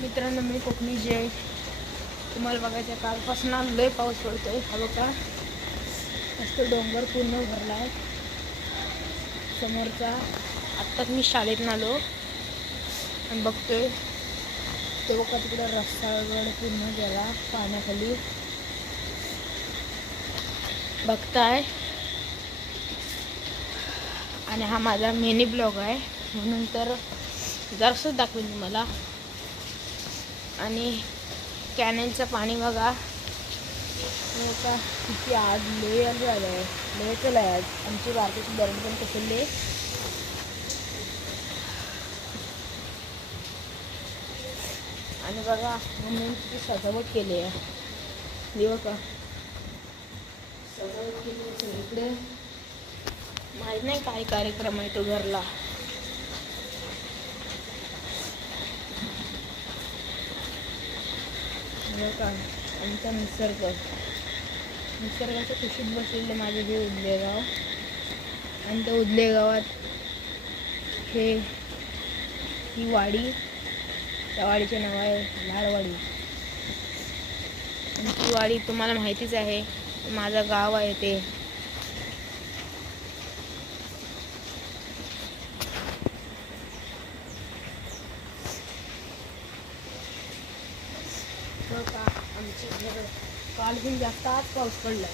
मित्रांनो, मी कोकणी जे तुम्हाला बघायचं कालपासून लय पाऊस पडतोय. हा बघा मस्त डोंगर पूर्ण भरला आहे समोरचा. आत्ताच मी शाळेतून आलो आणि बघतोय ते बघा तिकडं रस्तागड पूर्ण गेला पाण्याखाली बघताय. आणि हा माझा मिनी ब्लॉग आहे म्हणून तर जरासंच दाखवेन तुम्हाला. आणि कॅनेलचं पाणी बघा आता किती आज लेअर झालं आहे. लेचं आहे आज आमची बारकेची दरड पण कसले. आणि बघा म्हणून किती सजावट केली आहे. हे बघा सजावट केली आहे सगळीकडे. माहीत नाही काय कार्यक्रम आहे तो घरला. बघा आमचा निसर्गाच्या खुशीत बसलेले माझे हे उदले गाव. आणि त्या उदले गावात ही वाडी, त्या वाडीचे नाव आहे लाडवाडी. आणि ती वाडी तुम्हाला माहितीच आहे, माझं गाव आहे ते. बघा आमचे घर कालहून जास्त आज पाऊस पडला.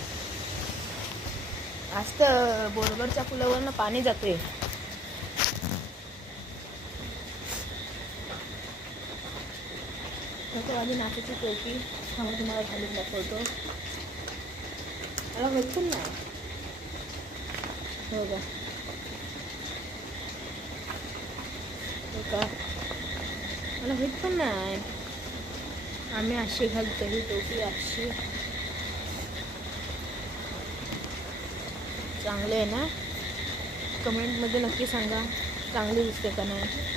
आज तर बोरगडच्या पुलावरनं पाणी जाते. माझी नाकाची टोपी हा तुम्हाला घालून दाखवतो. मला भेटून नाही हो का मला भेट पण नाही. आम्ही अशी घालतो ही टोपी अशी. चांगले आहे ना? कमेंटमध्ये नक्की सांगा चांगली दिसते का नाही.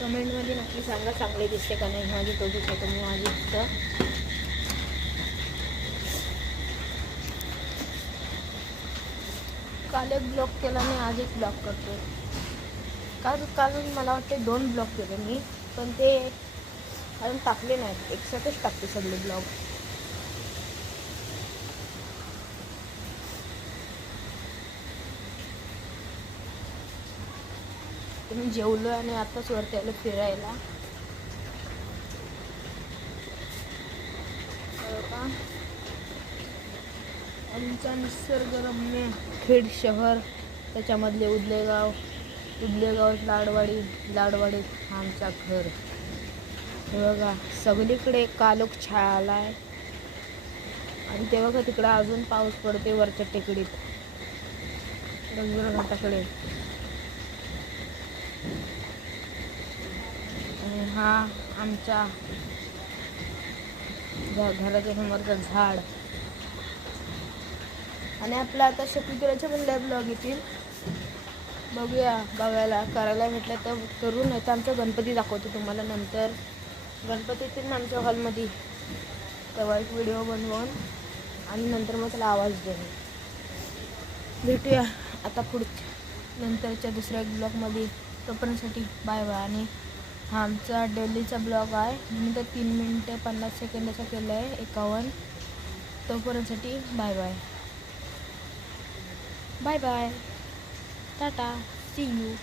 कमेंटमध्ये नक्की सांगा चांगली दिसते का नाही माझी टोपी. तर मी माझी इथं काल एक ब्लॉग केला मी, आज एक ब्लॉग करतो. काल मला वाटते 2 ब्लॉग केले मी, पण ते अजून टाकले नाहीत. एकसाथच टाकते सगळे ब्लॉग. मी जेवलो आणि आताच वरती आलो फिरायला. आमचा निसर्गरम्य खेड शहर, त्याच्यामधले उदलेगाव लाडवाडीत आमचा घर. हे बघा सगळीकडे कालोख छाया आला आहे. आणि ते बघा तिकडं अजून पाऊस पडते वरच्या टेकडीत डोंगर घाटाकडे. आणि हा आमच्या घराच्या समोरचं झाड. आणि आपलं आता शेतीकऱ्याचे पण लय ब्लॉग येतील. बघूया बघायला करायला भेटलं तर करू, नाही तर आमचा गणपती दाखवतो तुम्हाला नंतर. गणपती येतील ना आमच्या हॉलमध्ये, तेव्हा एक व्हिडिओ बनवून आणि नंतर मग त्याला आवाज देऊ. भेटूया आता पुढच्या नंतरच्या दुसऱ्या ब्लॉगमध्ये. तोपर्यंतसाठी बाय बाय. आणि हा आमचा डेलीचा ब्लॉग आहे म्हणून तर 3 मिनिटं 50 सेकंदाचा केला आहे 51. तोपर्यंतसाठी bye bye. Bye bye, tata, see you.